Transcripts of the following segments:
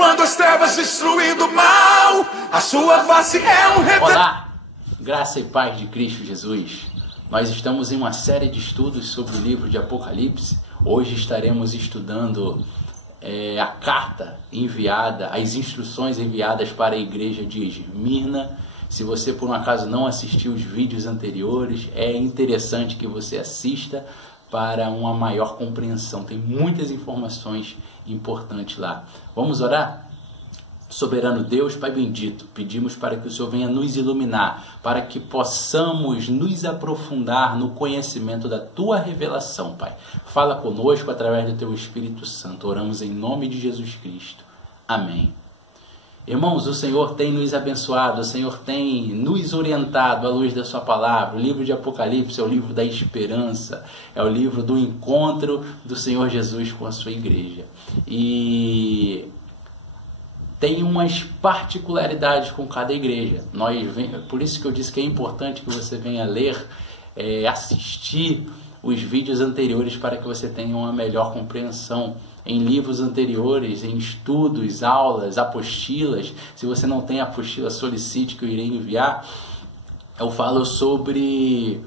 dissipando as trevas, destruindo o mal. A sua face é um revelação. Olá, graça e paz de Cristo Jesus. Nós estamos em uma série de estudos sobre o livro de Apocalipse. Hoje estaremos estudando a carta enviada, as instruções enviadas para a igreja de Esmirna. Se você por um acaso não assistiu os vídeos anteriores, é interessante que você assista para uma maior compreensão. Tem muitas informações importantes lá. Vamos orar? Soberano Deus, Pai bendito, pedimos para que o Senhor venha nos iluminar, para que possamos nos aprofundar no conhecimento da Tua revelação, Pai. Fala conosco através do Teu Espírito Santo. Oramos em nome de Jesus Cristo. Amém. Irmãos, o Senhor tem nos abençoado, o Senhor tem nos orientado à luz da sua palavra. O livro de Apocalipse é o livro da esperança, é o livro do encontro do Senhor Jesus com a sua igreja. E tem umas particularidades com cada igreja. Por isso que eu disse que é importante que você venha ler, assistir os vídeos anteriores para que você tenha uma melhor compreensão. Em livros anteriores, em estudos, aulas, apostilas. Se você não tem apostila, solicite que eu irei enviar. Eu falo sobre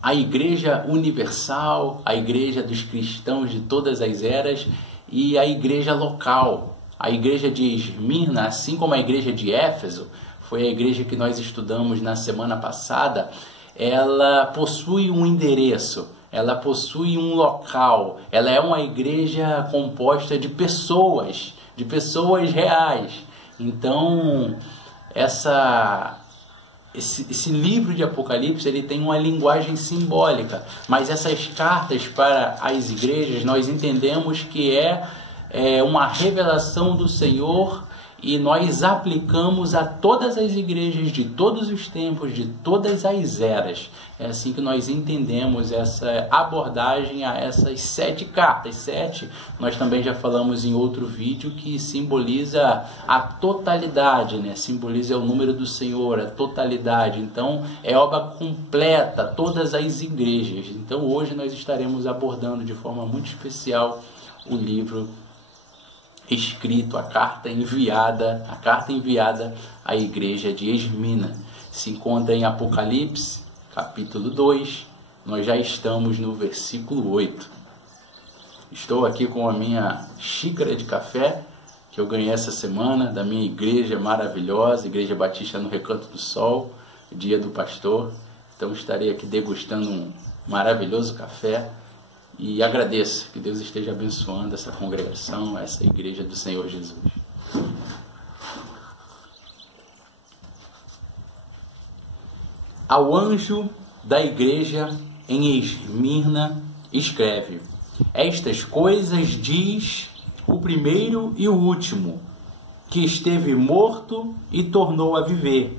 a igreja universal, a igreja dos cristãos de todas as eras e a igreja local. A igreja de Esmirna, assim como a igreja de Éfeso, foi a igreja que nós estudamos na semana passada, ela possui um endereço. Ela possui um local, ela é uma igreja composta de pessoas reais. Então, esse livro de Apocalipse, ele tem uma linguagem simbólica, mas essas cartas para as igrejas, nós entendemos que é uma revelação do Senhor, e nós aplicamos a todas as igrejas de todos os tempos, de todas as eras. É assim que nós entendemos essa abordagem a essas 7 cartas. 7, nós também já falamos em outro vídeo, que simboliza a totalidade, né? Simboliza o número do Senhor, a totalidade. Então, é obra completa, todas as igrejas. Então, hoje nós estaremos abordando de forma muito especial o livro escrito, a carta enviada à igreja de Esmirna. Se encontra em Apocalipse, capítulo 2, nós já estamos no versículo 8. Estou aqui com a minha xícara de café, que eu ganhei essa semana, da minha igreja maravilhosa, Igreja Batista no Recanto do Sol, dia do pastor. Então estarei aqui degustando um maravilhoso café. E agradeço que Deus esteja abençoando essa congregação, essa igreja do Senhor Jesus. Ao anjo da igreja em Esmirna escreve: estas coisas diz o primeiro e o último, que esteve morto e tornou a viver.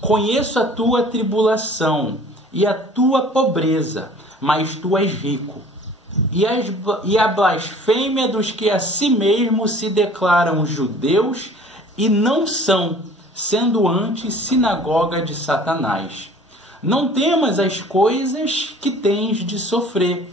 Conheço a tua tribulação e a tua pobreza, mas tu és rico. E a blasfêmia dos que a si mesmos se declaram judeus e não são, sendo antes sinagoga de Satanás. Não temas as coisas que tens de sofrer.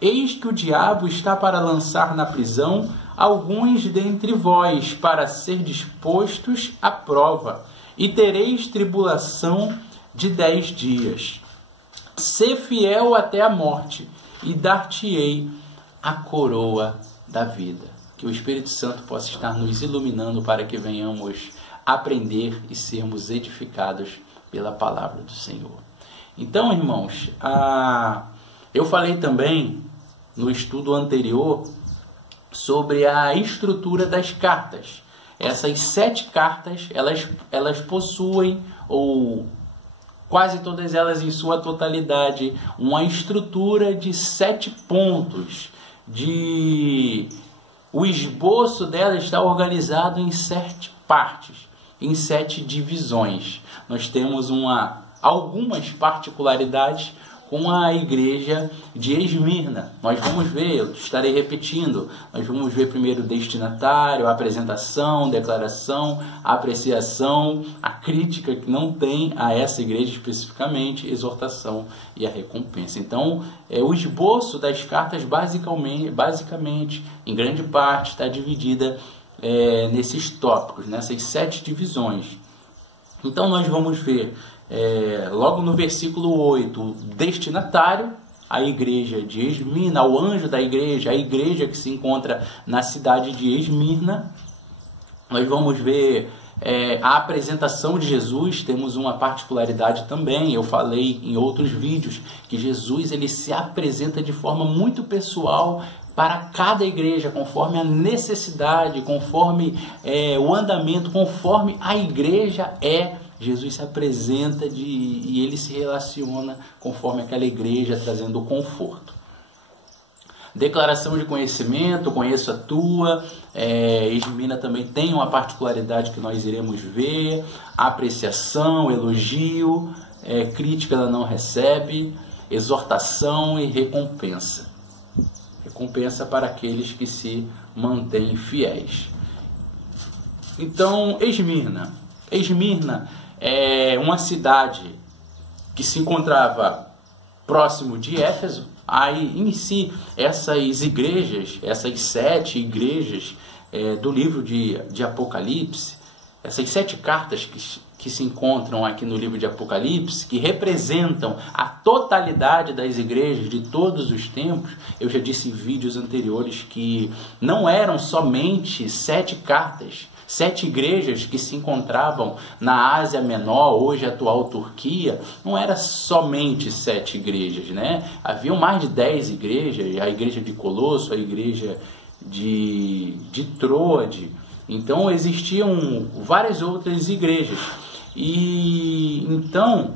Eis que o diabo está para lançar na prisão alguns dentre vós, para ser dispostos à prova, e tereis tribulação de 10 dias. Sê fiel até a morte, e dar-te-ei a coroa da vida. Que o Espírito Santo possa estar nos iluminando para que venhamos aprender e sermos edificados pela palavra do Senhor. Então, irmãos, eu falei também no estudo anterior sobre a estrutura das cartas. Essas 7 cartas, elas possuem, ou quase todas elas em sua totalidade, uma estrutura de 7 pontos. O esboço dela está organizado em 7 partes, em 7 divisões. Nós temos algumas particularidades com a igreja de Esmirna. Nós vamos ver, eu estarei repetindo, nós vamos ver primeiro o destinatário, a apresentação, declaração, a apreciação, a crítica que não tem a essa igreja especificamente, exortação e a recompensa. Então, o esboço das cartas basicamente, em grande parte, está dividida nesses tópicos, nessas 7 divisões. Então nós vamos ver logo no versículo 8, o destinatário, a igreja de Esmirna, o anjo da igreja, a igreja que se encontra na cidade de Esmirna. Nós vamos ver a apresentação de Jesus. Temos uma particularidade também, eu falei em outros vídeos, que Jesus ele se apresenta de forma muito pessoal para cada igreja, conforme a necessidade, conforme o andamento, conforme a igreja Jesus se apresenta e ele se relaciona conforme aquela igreja, trazendo conforto. Declaração de conhecimento, conheço a tua. Esmirna também tem uma particularidade que nós iremos ver. Apreciação, elogio, crítica ela não recebe, exortação e recompensa. Recompensa para aqueles que se mantêm fiéis. Então, Esmirna é uma cidade que se encontrava próximo de Éfeso. Aí, em si, essas igrejas, essas 7 igrejas do livro de Apocalipse, essas 7 cartas que se encontram aqui no livro de Apocalipse, que representam a totalidade das igrejas de todos os tempos. Eu já disse em vídeos anteriores que não eram somente 7 cartas, 7 igrejas que se encontravam na Ásia Menor, hoje atual Turquia. Não era somente 7 igrejas, né? Haviam mais de 10 igrejas, a igreja de Colosso, a igreja de Troade. Então existiam várias outras igrejas. E então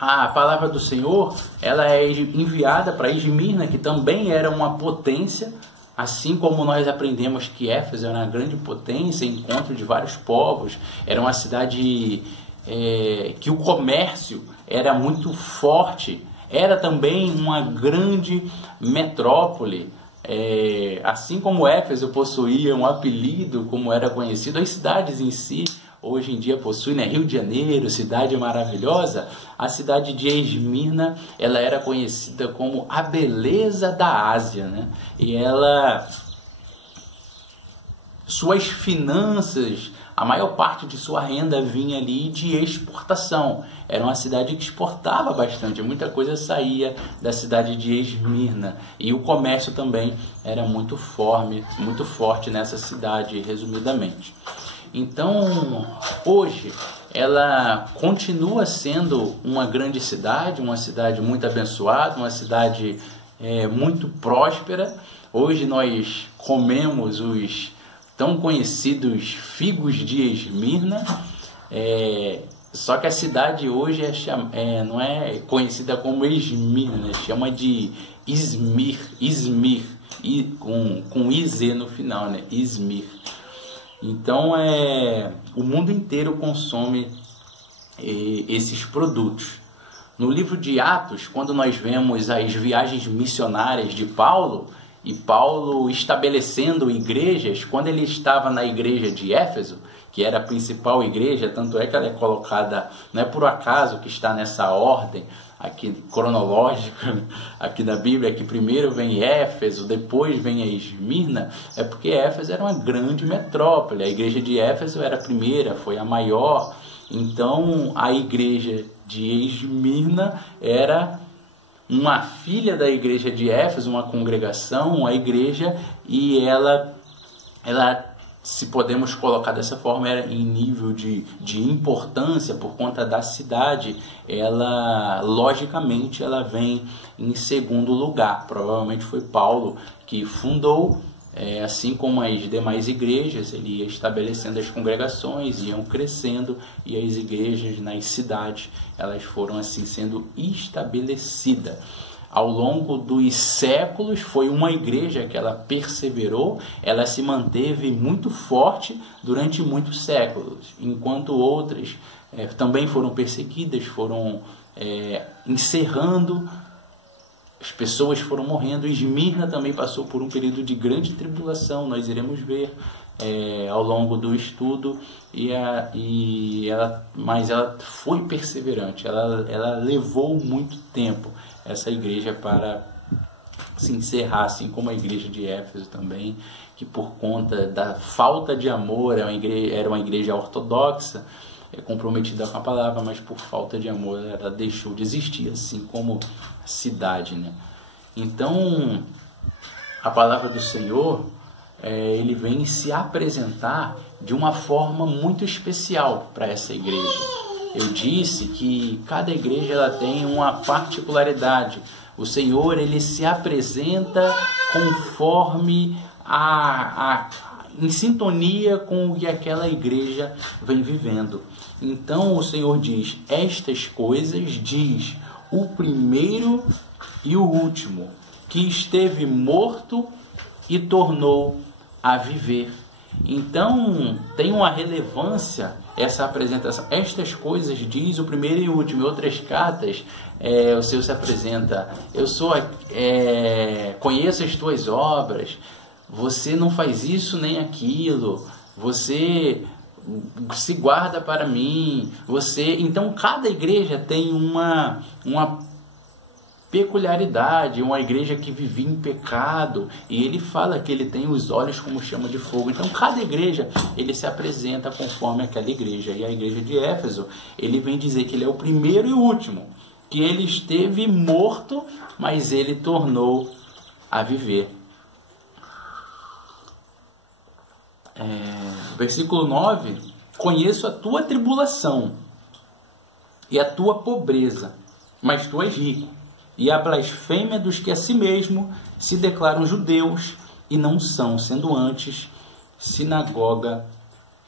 a palavra do Senhor ela é enviada para Esmirna, que também era uma potência. Assim como nós aprendemos que Éfeso era uma grande potência, encontro de vários povos, era uma cidade que o comércio era muito forte, era também uma grande metrópole. Assim como Éfeso possuía um apelido, como era conhecido, as cidades em si hoje em dia possuem, né? Rio de Janeiro, cidade maravilhosa. A cidade de Esmirna, ela era conhecida como a beleza da Ásia, né? E suas finanças, a maior parte de sua renda vinha ali de exportação. Era uma cidade que exportava bastante, muita coisa saía da cidade de Esmirna. E o comércio também era muito forte nessa cidade, resumidamente. Então, hoje, ela continua sendo uma grande cidade, uma cidade muito abençoada, uma cidade muito próspera. Hoje nós comemos os tão conhecidos figos de Esmirna, só que a cidade hoje não é conhecida como Esmirna, né? Chama de Izmir, com IZ no final, né? Izmir. Então, o mundo inteiro consome esses produtos. No livro de Atos, quando nós vemos as viagens missionárias de Paulo, e Paulo estabelecendo igrejas, quando ele estava na igreja de Éfeso, que era a principal igreja, tanto é que ela é colocada, não é por acaso que está nessa ordem aqui cronológica, aqui na Bíblia, que primeiro vem Éfeso, depois vem a Esmirna, é porque Éfeso era uma grande metrópole. A igreja de Éfeso era a primeira, foi a maior. Então a igreja de Esmirna era uma filha da igreja de Éfeso, uma congregação, uma igreja, e ela se podemos colocar dessa forma, era em nível de importância por conta da cidade. Ela, logicamente, ela vem em segundo lugar. Provavelmente foi Paulo que fundou, assim como as demais igrejas. Ele ia estabelecendo as congregações, iam crescendo, e as igrejas nas cidades, elas foram assim sendo estabelecidas. Ao longo dos séculos, foi uma igreja que ela perseverou, ela se manteve muito forte durante muitos séculos, enquanto outras também foram perseguidas, foram encerrando, as pessoas foram morrendo. Esmirna também passou por um período de grande tribulação, nós iremos ver ao longo do estudo, mas ela foi perseverante, ela levou muito tempo, essa igreja, para se encerrar, assim como a igreja de Éfeso também, que por conta da falta de amor era uma igreja ortodoxa, comprometida com a palavra, mas por falta de amor ela deixou de existir, assim como a cidade, né? Então, a palavra do Senhor, ele vem se apresentar de uma forma muito especial para essa igreja. Eu disse que cada igreja ela tem uma particularidade. O Senhor, ele se apresenta conforme em sintonia com o que aquela igreja vem vivendo. Então o Senhor diz: estas coisas diz o primeiro e o último, que esteve morto e tornou a viver. Então tem uma relevância essa apresentação. Estas coisas diz o primeiro e o último. Em outras cartas, o Senhor se apresenta: eu conheço as tuas obras, você não faz isso nem aquilo, você se guarda para mim, Então cada igreja tem uma peculiaridade, uma igreja que vivia em pecado, e ele fala que ele tem os olhos como chama de fogo. Então cada igreja, ele se apresenta conforme aquela igreja. E a igreja de Éfeso, ele vem dizer que ele é o primeiro e o último, que ele esteve morto, mas ele tornou a viver. Versículo 9: conheço a tua tribulação e a tua pobreza, mas tu és rico, e a blasfêmia dos que a si mesmo se declaram judeus e não são, sendo antes sinagoga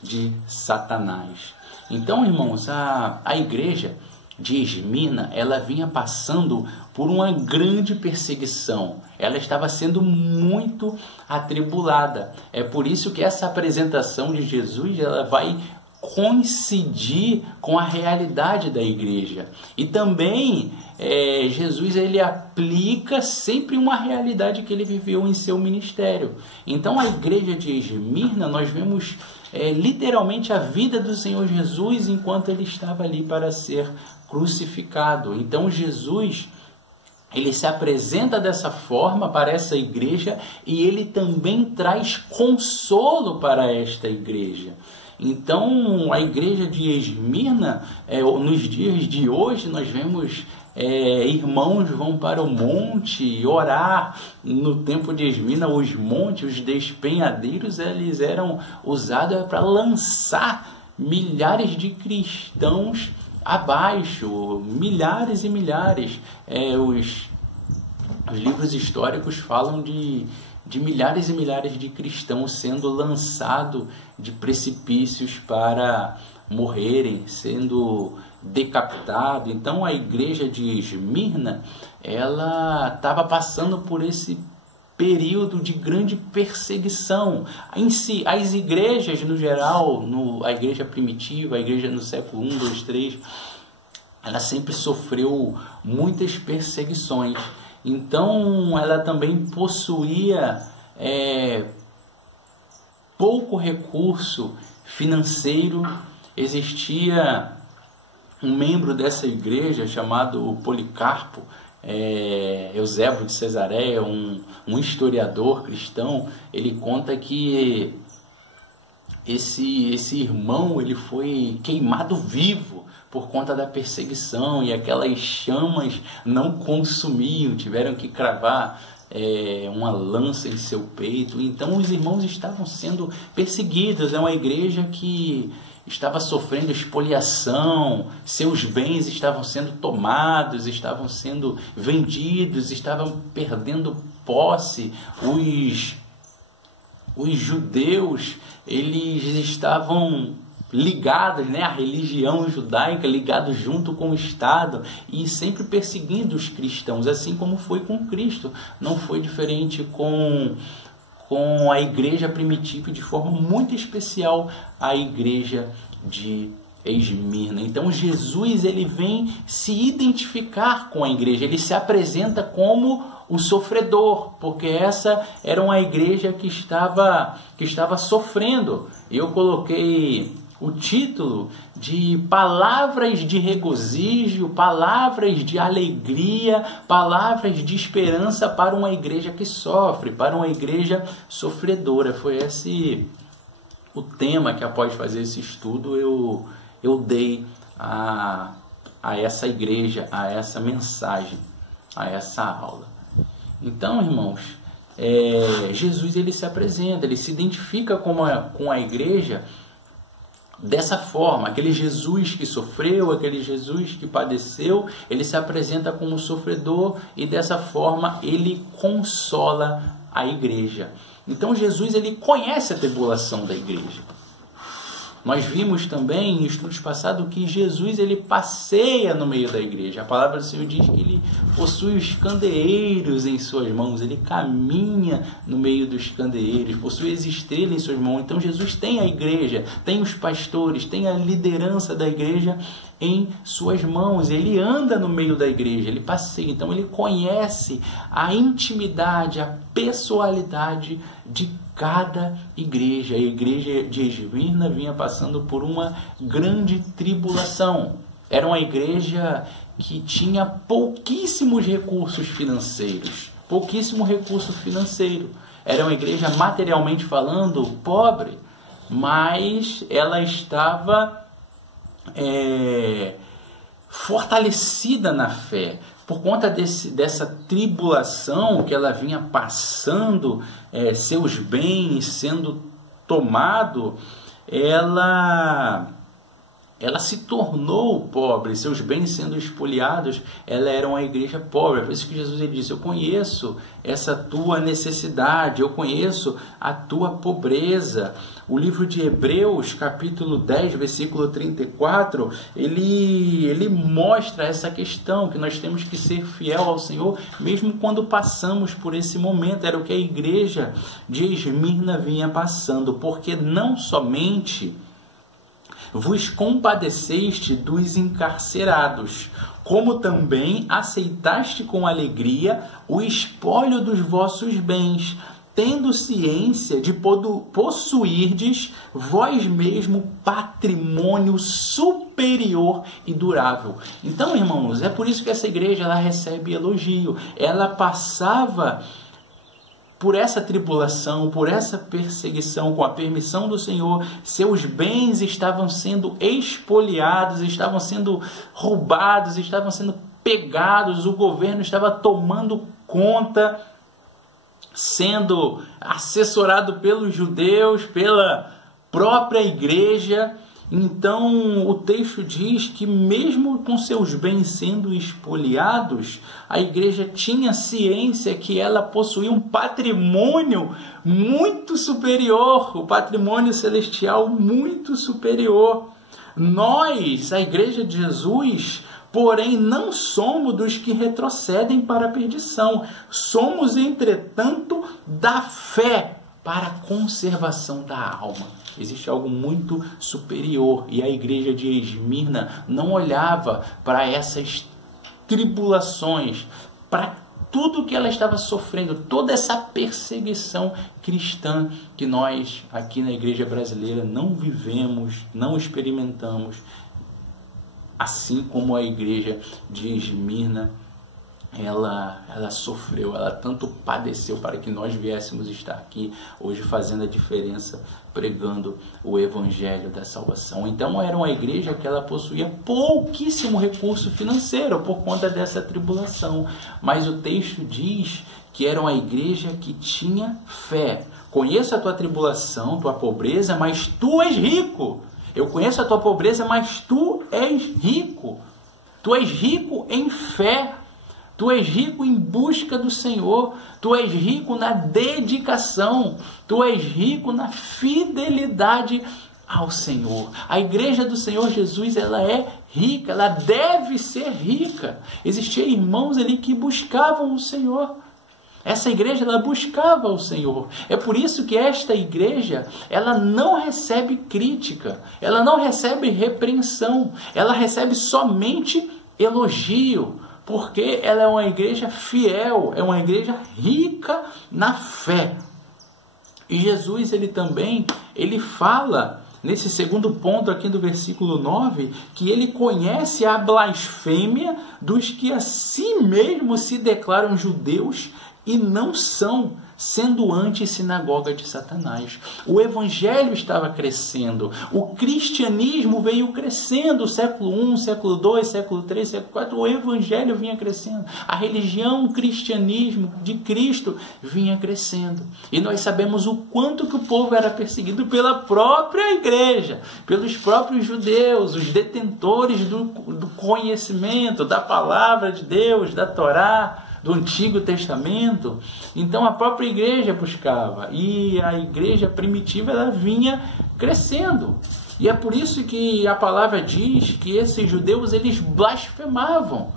de Satanás. Então, irmãos, a igreja de Esmirna, ela vinha passando por uma grande perseguição. Ela estava sendo muito atribulada. É por isso que essa apresentação de Jesus, ela vai coincidir com a realidade da igreja. E também Jesus, ele aplica sempre uma realidade que ele viveu em seu ministério. Então a igreja de Esmirna, nós vemos literalmente a vida do Senhor Jesus enquanto ele estava ali para ser crucificado. Então Jesus, ele se apresenta dessa forma para essa igreja, e ele também traz consolo para esta igreja. Então a igreja de Esmirna, nos dias de hoje, nós vemos irmãos vão para o monte orar. No tempo de Esmirna, os montes, os despenhadeiros, eles eram usados para lançar milhares de cristãos abaixo, milhares e milhares. Os livros históricos falam de milhares e milhares de cristãos sendo lançados de precipícios para morrerem, sendo decapitados. Então a igreja de Esmirna, ela estava passando por esse período de grande perseguição. Em si, as igrejas no geral, a igreja primitiva, a igreja no século 1, 2, 3, ela sempre sofreu muitas perseguições. Então ela também possuía pouco recurso financeiro. Existia um membro dessa igreja chamado Policarpo, Eusébio de Cesareia, um historiador cristão. Ele conta que esse irmão, ele foi queimado vivo por conta da perseguição, e aquelas chamas não consumiam, tiveram que cravar uma lança em seu peito. Então os irmãos estavam sendo perseguidos. É uma igreja que estava sofrendo expoliação, seus bens estavam sendo tomados, estavam sendo vendidos, estavam perdendo posse. Os judeus, eles estavam ligados, à religião judaica, ligados junto com o Estado, e sempre perseguindo os cristãos, assim como foi com Cristo. Não foi diferente com a igreja primitiva, e de forma muito especial a igreja de Esmirna. Então Jesus, ele vem se identificar com a igreja, ele se apresenta como o sofredor, porque essa era uma igreja que estava sofrendo. Eu coloquei o título de palavras de regozijo, palavras de alegria, palavras de esperança para uma igreja que sofre, para uma igreja sofredora. Foi esse o tema que, após fazer esse estudo, eu dei a essa igreja, a essa mensagem, a essa aula. Então, irmãos, Jesus ele se apresenta, ele se identifica com a igreja dessa forma. Aquele Jesus que sofreu, aquele Jesus que padeceu, ele se apresenta como sofredor e dessa forma ele consola a igreja. Então Jesus ele conhece a tribulação da igreja. Nós vimos também em estudos passados que Jesus ele passeia no meio da igreja. A palavra do Senhor diz que ele possui os candeeiros em suas mãos, ele caminha no meio dos candeeiros, possui as estrelas em suas mãos. Então Jesus tem a igreja, tem os pastores, tem a liderança da igreja em suas mãos, ele anda no meio da igreja, ele passeia, então ele conhece a intimidade, a pessoalidade de cada igreja. A igreja de Esmirna vinha passando por uma grande tribulação. Era uma igreja que tinha pouquíssimos recursos financeiros. Era uma igreja, materialmente falando, pobre, mas ela estava fortalecida na fé. Por conta dessa tribulação que ela vinha passando, seus bens sendo tomados, ela se tornou pobre, seus bens sendo espoliados, ela era uma igreja pobre. Por isso que Jesus ele disse: eu conheço essa tua necessidade, eu conheço a tua pobreza. O livro de Hebreus, capítulo 10, versículo 34, ele mostra essa questão, que nós temos que ser fiel ao Senhor, mesmo quando passamos por esse momento. Era o que a igreja de Esmirna vinha passando, porque não somente vos compadeceste dos encarcerados, como também aceitaste com alegria o espólio dos vossos bens, tendo ciência de possuirdes vós mesmo patrimônio superior e durável. Então, irmãos, é por isso que essa igreja ela recebe elogio. Ela passava por essa tribulação, por essa perseguição, com a permissão do Senhor. Seus bens estavam sendo expoliados, estavam sendo roubados, estavam sendo pegados, o governo estava tomando conta, sendo assessorado pelos judeus, pela própria igreja. Então o texto diz que mesmo com seus bens sendo expoliados, a igreja tinha ciência que ela possuía um patrimônio muito superior, o patrimônio celestial muito superior. Nós, a igreja de Jesus, porém, não somos dos que retrocedem para a perdição. Somos, entretanto, da fé para a conservação da alma. Existe algo muito superior. E a igreja de Esmirna não olhava para essas tribulações, para tudo que ela estava sofrendo, toda essa perseguição cristã que nós, aqui na igreja brasileira, não vivemos, não experimentamos. Assim como a igreja de Esmirna, ela sofreu, ela tanto padeceu para que nós viéssemos estar aqui hoje fazendo a diferença, pregando o evangelho da salvação. Então era uma igreja que ela possuía pouquíssimo recurso financeiro por conta dessa tribulação, mas o texto diz que era uma igreja que tinha fé. Conheço a tua tribulação, tua pobreza, mas tu és rico. Eu conheço a tua pobreza, mas tu és rico. Tu és rico em fé. Tu és rico em busca do Senhor. Tu és rico na dedicação. Tu és rico na fidelidade ao Senhor. A igreja do Senhor Jesus, ela é rica. Ela deve ser rica. Existiam irmãos ali que buscavam o Senhor. Essa igreja, ela buscava o Senhor. É por isso que esta igreja, ela não recebe crítica, ela não recebe repreensão, ela recebe somente elogio, porque ela é uma igreja fiel, é uma igreja rica na fé. E Jesus, ele fala nesse segundo ponto aqui do versículo 9, que ele conhece a blasfêmia dos que a si mesmos se declaram judeus e não são, sendo antissinagoga de Satanás. O evangelho estava crescendo, o cristianismo veio crescendo, século I, século II, século III, século IV, o evangelho vinha crescendo, a religião, o cristianismo de Cristo vinha crescendo. E nós sabemos o quanto que o povo era perseguido pela própria igreja, pelos próprios judeus, os detentores do conhecimento, da palavra de Deus, da Torá, do Antigo Testamento. Então a própria igreja buscava, e a igreja primitiva ela vinha crescendo. E é por isso que a palavra diz que esses judeus eles blasfemavam.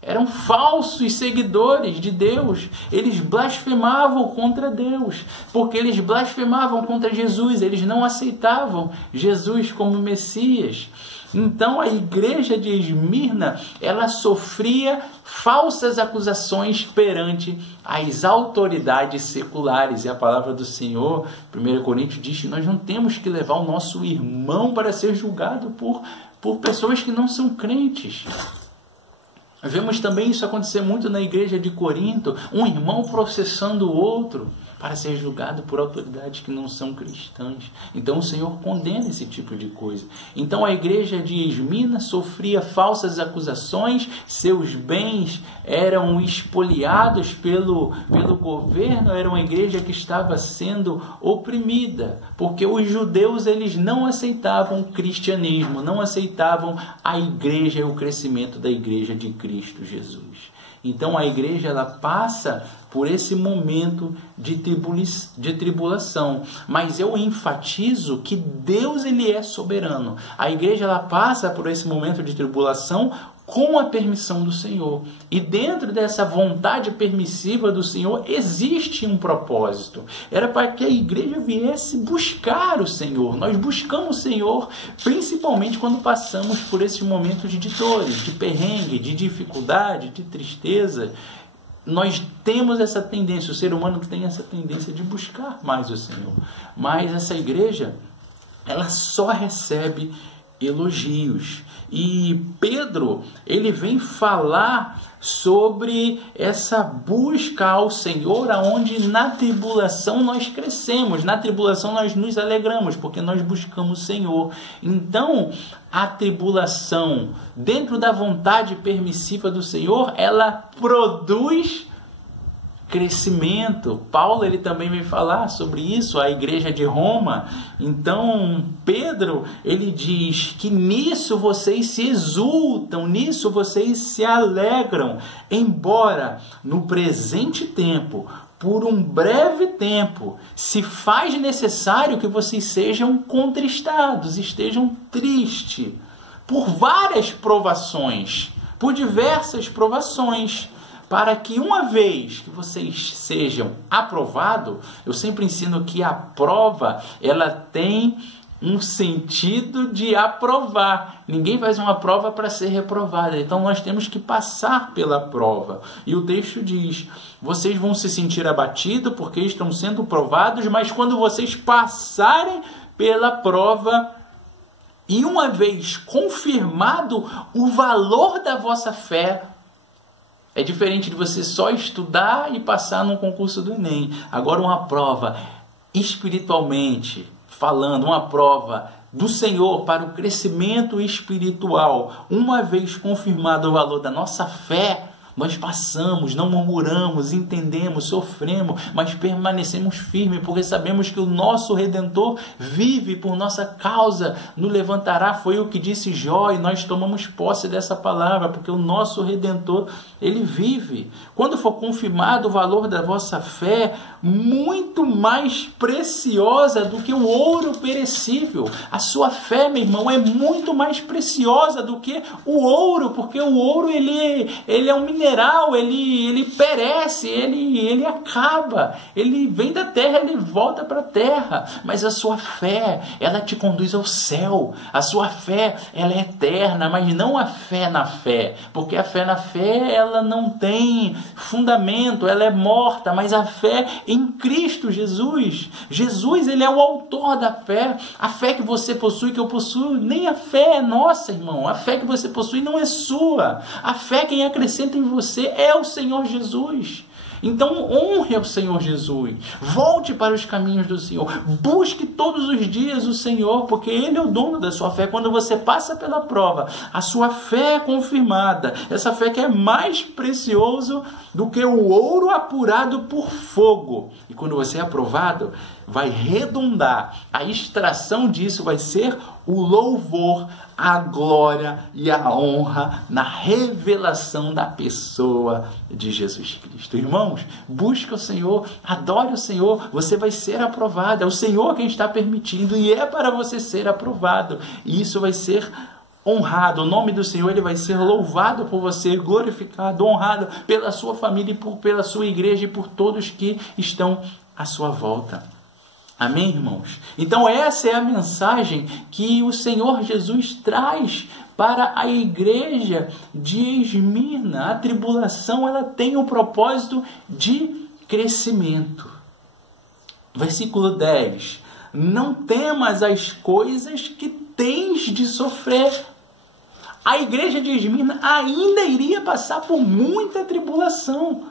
Eram falsos seguidores de Deus. Eles blasfemavam contra Deus, porque eles blasfemavam contra Jesus. Eles não aceitavam Jesus como Messias. Então a igreja de Esmirna, ela sofria falsas acusações perante as autoridades seculares. E a palavra do Senhor, 1 Coríntios, diz que nós não temos que levar o nosso irmão para ser julgado por pessoas que não são crentes. Vemos também isso acontecer muito na igreja de Corinto, um irmão processando o outro para ser julgado por autoridades que não são cristãs. Então o Senhor condena esse tipo de coisa. Então a igreja de Esmirna sofria falsas acusações, seus bens eram espoliados pelo governo, era uma igreja que estava sendo oprimida, porque os judeus eles não aceitavam o cristianismo, não aceitavam a igreja e o crescimento da igreja de Cristo Jesus. Então a igreja ela passa por esse momento de tribulação, mas eu enfatizo que Deus ele é soberano. A igreja ela passa por esse momento de tribulação com a permissão do Senhor. E dentro dessa vontade permissiva do Senhor existe um propósito. Era para que a igreja viesse buscar o Senhor. Nós buscamos o Senhor principalmente quando passamos por esses momentos de dores, de perrengue, de dificuldade, de tristeza. Nós temos essa tendência, o ser humano tem essa tendência de buscar mais o Senhor. Mas essa igreja, ela só recebe elogios. E Pedro, ele vem falar sobre essa busca ao Senhor, aonde na tribulação nós crescemos, na tribulação nós nos alegramos, porque nós buscamos o Senhor. Então, a tribulação, dentro da vontade permissiva do Senhor, ela produz crescimento. Paulo ele também vem falar sobre isso, a igreja de Roma. Então Pedro ele diz que nisso vocês se exultam, nisso vocês se alegram, embora no presente tempo, por um breve tempo, se faz necessário que vocês sejam contristados, estejam tristes por várias provações, por diversas provações, para que uma vez que vocês sejam aprovados. Eu sempre ensino que a prova, ela tem um sentido de aprovar. Ninguém faz uma prova para ser reprovada. Então nós temos que passar pela prova. E o texto diz: vocês vão se sentir abatidos porque estão sendo provados, mas quando vocês passarem pela prova, e uma vez confirmado o valor da vossa fé, é diferente de você só estudar e passar num concurso do Enem. Agora uma prova espiritualmente falando, uma prova do Senhor para o crescimento espiritual. Uma vez confirmado o valor da nossa fé, nós passamos, não murmuramos, entendemos, sofremos, mas permanecemos firmes, porque sabemos que o nosso Redentor vive por nossa causa, nos levantará. Foi o que disse Jó, e nós tomamos posse dessa palavra, porque o nosso Redentor, ele vive. Quando for confirmado o valor da vossa fé, muito mais preciosa do que o ouro perecível. A sua fé, meu irmão, é muito mais preciosa do que o ouro, porque o ouro ele é um mineral mineral, ele perece, ele acaba, ele vem da terra, ele volta para a terra, mas a sua fé, ela te conduz ao céu, a sua fé, ela é eterna, mas não a fé na fé, porque a fé na fé, ela não tem fundamento, ela é morta, mas a fé em Cristo Jesus, ele é o autor da fé, a fé que você possui, que eu possuo, nem a fé é nossa, irmão, a fé que você possui não é sua, a fé quem acrescenta em você é o Senhor Jesus. Então honre ao Senhor Jesus, volte para os caminhos do Senhor, busque todos os dias o Senhor, porque Ele é o dono da sua fé. Quando você passa pela prova, a sua fé é confirmada, essa fé que é mais precioso do que o ouro apurado por fogo, e quando você é aprovado, vai redundar, a extração disso vai ser o louvor, a glória e a honra na revelação da pessoa de Jesus Cristo. Irmãos, busque o Senhor, adore o Senhor, você vai ser aprovado. É o Senhor quem está permitindo e é para você ser aprovado. E isso vai ser honrado. O nome do Senhor, ele vai ser louvado por você, glorificado, honrado pela sua família, pela sua igreja e por todos que estão à sua volta. Amém, irmãos? Então essa é a mensagem que o Senhor Jesus traz para a igreja de Esmirna. A tribulação, ela tem o propósito de crescimento. Versículo 10. Não temas as coisas que tens de sofrer. A igreja de Esmirna ainda iria passar por muita tribulação.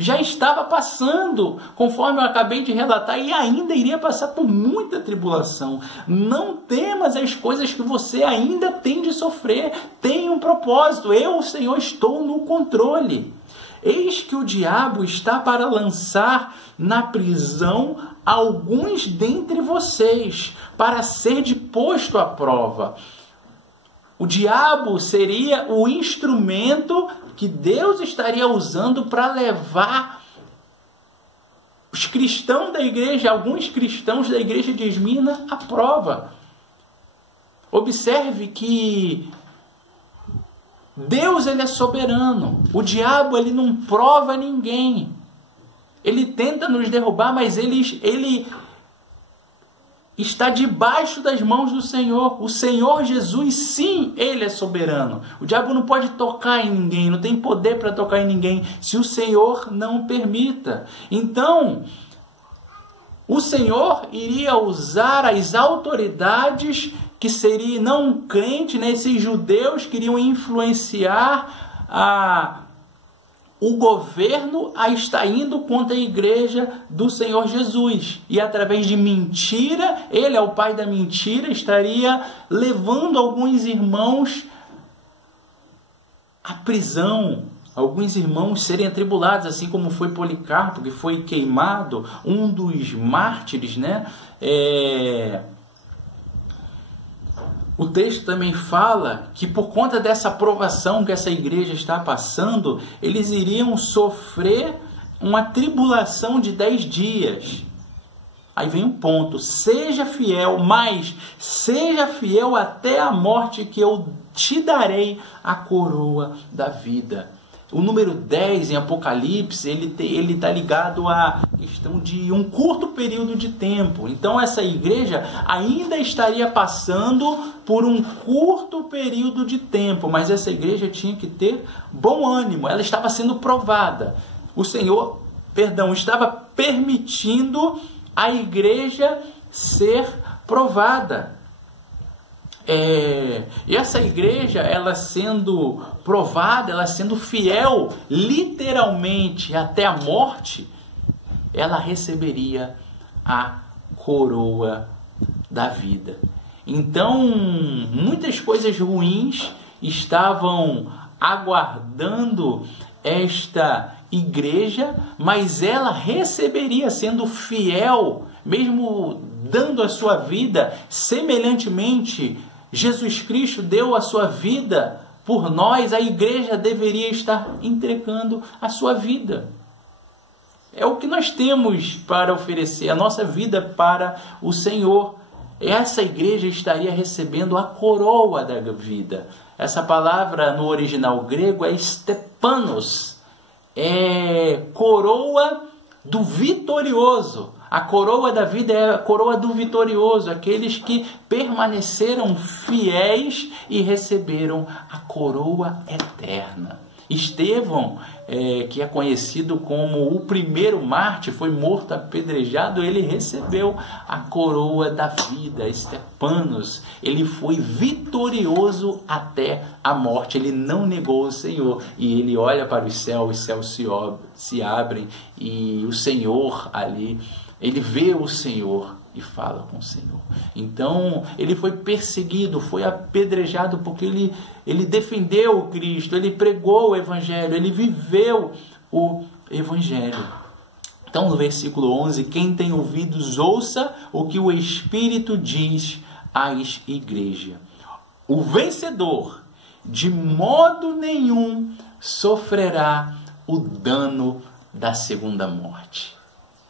Já estava passando, conforme eu acabei de relatar, e ainda iria passar por muita tribulação. Não temas as coisas que você ainda tem de sofrer. Tem um propósito. Eu, o Senhor, estou no controle. Eis que o diabo está para lançar na prisão alguns dentre vocês, para ser posto à prova. O diabo seria o instrumento que Deus estaria usando para levar os cristãos da igreja, alguns cristãos da igreja de Esmirna, à prova. Observe que Deus, ele é soberano. O diabo, ele não prova ninguém. Ele tenta nos derrubar, mas ele está debaixo das mãos do Senhor. O Senhor Jesus, sim, Ele é soberano. O diabo não pode tocar em ninguém, não tem poder para tocar em ninguém, se o Senhor não permita. Então, o Senhor iria usar as autoridades que seriam não crentes, né, esses judeus que iriam influenciar o governo a estar indo contra a igreja do Senhor Jesus. E através de mentira, ele é o pai da mentira, estaria levando alguns irmãos à prisão. Alguns irmãos serem atribulados, assim como foi Policarpo, que foi queimado, um dos mártires, né? O texto também fala que por conta dessa provação que essa igreja está passando, eles iriam sofrer uma tribulação de 10 dias. Aí vem um ponto: seja fiel, mas seja fiel até a morte, que eu te darei a coroa da vida. O número 10 em Apocalipse, ele está ligado à questão de um curto período de tempo. Então essa igreja ainda estaria passando por um curto período de tempo, mas essa igreja tinha que ter bom ânimo, ela estava sendo provada. O Senhor, estava permitindo a igreja ser provada. E essa igreja, ela sendo provada, ela sendo fiel, literalmente até a morte, ela receberia a coroa da vida. Então, muitas coisas ruins estavam aguardando esta igreja, mas ela receberia, sendo fiel, mesmo dando a sua vida. Semelhantemente, Jesus Cristo deu a sua vida por nós, a igreja deveria estar entregando a sua vida. É o que nós temos para oferecer, a nossa vida para o Senhor. Essa igreja estaria recebendo a coroa da vida. Essa palavra no original grego é stepanos, é coroa do vitorioso. A coroa da vida é a coroa do vitorioso, aqueles que permaneceram fiéis e receberam a coroa eterna. Estevão, que é conhecido como o primeiro mártir, foi morto apedrejado, ele recebeu a coroa da vida, Stepanos. Ele foi vitorioso até a morte, ele não negou o Senhor. E ele olha para os céus se abrem e o Senhor ali, ele vê o Senhor e fala com o Senhor. Então, ele foi perseguido, foi apedrejado porque ele defendeu o Cristo, ele pregou o Evangelho, ele viveu o Evangelho. Então, no versículo 11, quem tem ouvidos, ouça o que o Espírito diz às igrejas. O vencedor, de modo nenhum, sofrerá o dano da segunda morte.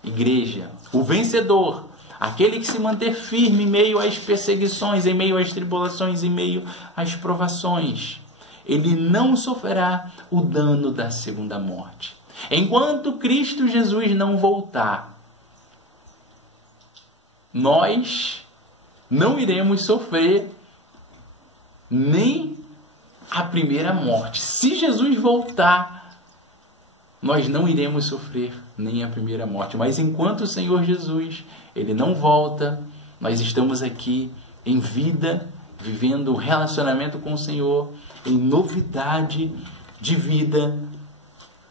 Igreja, o vencedor, aquele que se manter firme em meio às perseguições, em meio às tribulações, em meio às provações, ele não sofrerá o dano da segunda morte. Enquanto Cristo Jesus não voltar, nós não iremos sofrer nem a primeira morte. Se Jesus voltar, nós não iremos sofrer nem a primeira morte. Mas enquanto o Senhor Jesus, ele não volta, nós estamos aqui em vida, vivendo o relacionamento com o Senhor, em novidade de vida.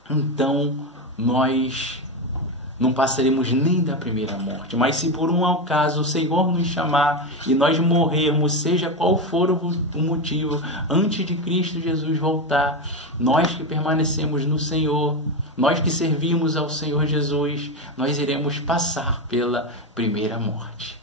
Então, nós não passaremos nem da primeira morte. Mas se por um acaso o Senhor nos chamar e nós morrermos, seja qual for o motivo, antes de Cristo Jesus voltar, nós que permanecemos no Senhor, nós que servimos ao Senhor Jesus, nós iremos passar pela primeira morte.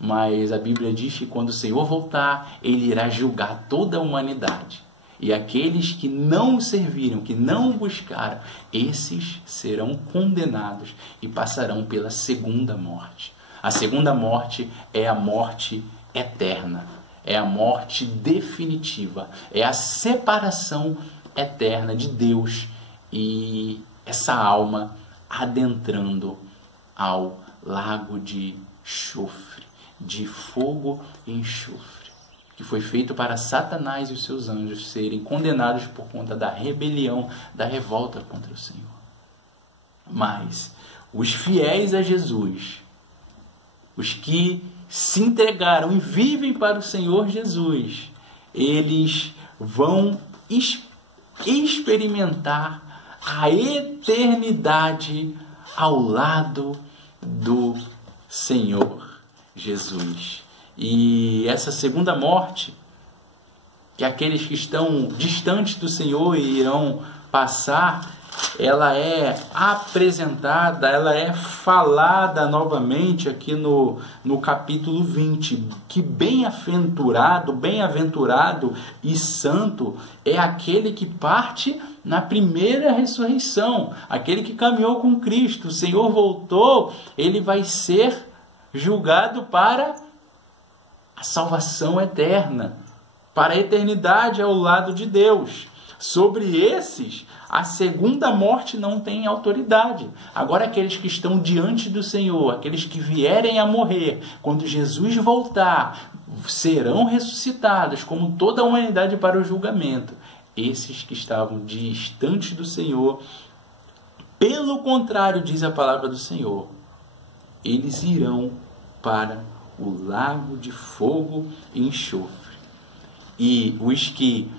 Mas a Bíblia diz que quando o Senhor voltar, ele irá julgar toda a humanidade. E aqueles que não o serviram, que não o buscaram, esses serão condenados e passarão pela segunda morte. A segunda morte é a morte eterna, é a morte definitiva, é a separação eterna de Deus e essa alma adentrando ao lago de enxofre, de fogo e enxofre, que foi feito para Satanás e os seus anjos serem condenados por conta da rebelião, da revolta contra o Senhor. Mas os fiéis a Jesus, os que se entregaram e vivem para o Senhor Jesus, eles vão experimentar a eternidade ao lado do Senhor Jesus. E essa segunda morte, que aqueles que estão distantes do Senhor irão passar, ela é apresentada, ela é falada novamente aqui no capítulo 20. Que bem-aventurado e santo é aquele que parte na primeira ressurreição, aquele que caminhou com Cristo. O Senhor voltou, ele vai ser julgado para a salvação eterna, para a eternidade ao lado de Deus. Sobre esses, a segunda morte não tem autoridade. Agora, aqueles que estão diante do Senhor, aqueles que vierem a morrer, quando Jesus voltar, serão ressuscitados, como toda a humanidade, para o julgamento. Esses que estavam distantes do Senhor, pelo contrário, diz a palavra do Senhor, eles irão para o lago de fogo e enxofre. E os que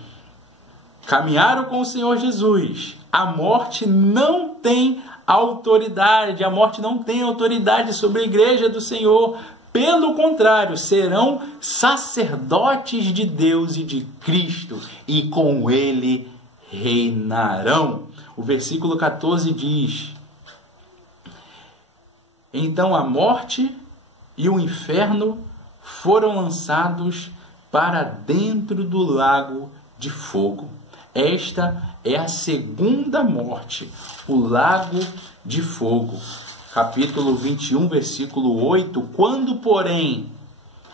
caminharam com o Senhor Jesus, a morte não tem autoridade, a morte não tem autoridade sobre a igreja do Senhor. Pelo contrário, serão sacerdotes de Deus e de Cristo, e com ele reinarão. O versículo 14 diz: então a morte e o inferno foram lançados para dentro do lago de fogo. Esta é a segunda morte, o lago de fogo. Capítulo 21, versículo 8. Quando, porém,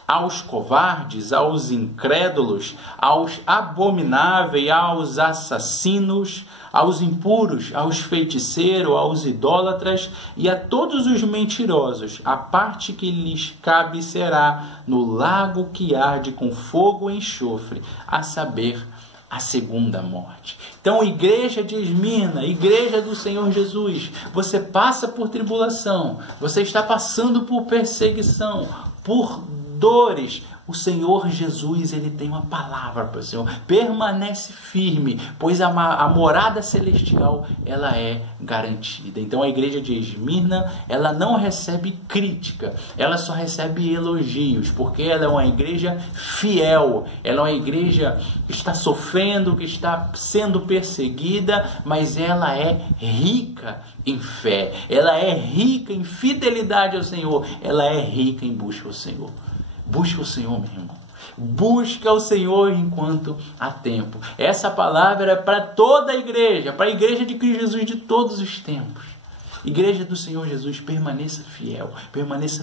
aos covardes, aos incrédulos, aos abomináveis, aos assassinos, aos impuros, aos feiticeiros, aos idólatras e a todos os mentirosos, a parte que lhes cabe será no lago que arde com fogo e enxofre, a saber, a segunda morte. Então, igreja de Esmirna, igreja do Senhor Jesus, você passa por tribulação, você está passando por perseguição, por dores. O Senhor Jesus, ele tem uma palavra para o Senhor. Permanece firme, pois a morada celestial, ela é garantida. Então a igreja de Esmirna, ela não recebe crítica, ela só recebe elogios, porque ela é uma igreja fiel, ela é uma igreja que está sofrendo, que está sendo perseguida, mas ela é rica em fé, ela é rica em fidelidade ao Senhor, ela é rica em busca ao Senhor. Busca o Senhor, meu irmão. Busca o Senhor enquanto há tempo. Essa palavra é para toda a igreja, para a igreja de Cristo Jesus de todos os tempos. Igreja do Senhor Jesus, permaneça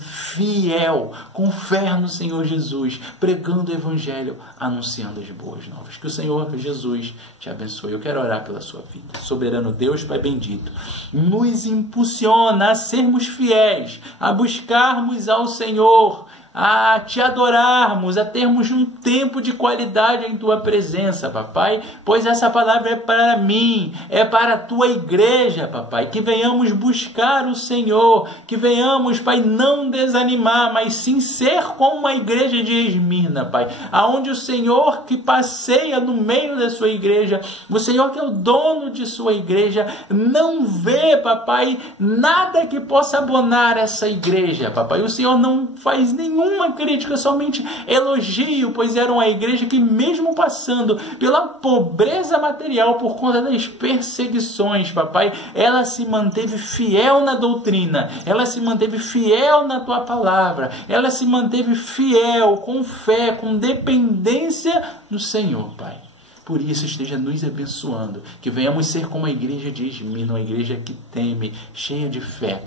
fiel, com fé no Senhor Jesus, pregando o Evangelho, anunciando as boas novas. Que o Senhor Jesus te abençoe. Eu quero orar pela sua vida. Soberano Deus, Pai bendito, nos impulsiona a sermos fiéis, a buscarmos ao Senhor, a te adorarmos, a termos um tempo de qualidade em tua presença, papai, pois essa palavra é para mim, é para a tua igreja, papai, que venhamos buscar o Senhor, que venhamos, pai, não desanimar, mas sim ser como uma igreja de Esmirna, pai, aonde o Senhor que passeia no meio da sua igreja, o Senhor que é o dono de sua igreja, não vê, papai, nada que possa abonar essa igreja, papai, o Senhor não faz nenhuma crítica, somente elogio, pois era uma igreja que mesmo passando pela pobreza material por conta das perseguições, papai, ela se manteve fiel na doutrina, ela se manteve fiel na tua palavra, ela se manteve fiel, com fé, com dependência no Senhor, pai. Por isso, esteja nos abençoando, que venhamos ser como a igreja de Esmirna, uma igreja que teme, cheia de fé,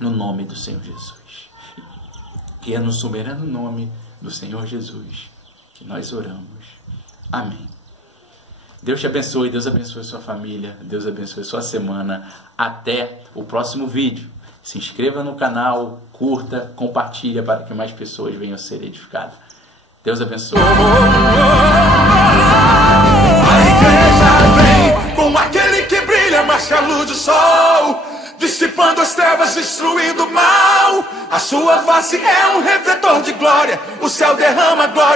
no nome do Senhor Jesus. Que é no soberano nome do Senhor Jesus que nós oramos. Amém. Deus te abençoe, Deus abençoe sua família, Deus abençoe sua semana. Até o próximo vídeo. Se inscreva no canal, curta, compartilha para que mais pessoas venham a ser edificadas. Deus abençoe. A igreja vem com aquele que brilha mais que a luz do sol, dissipando as trevas, destruindo o mal. A sua face é um refletor de glória, o céu derrama glória.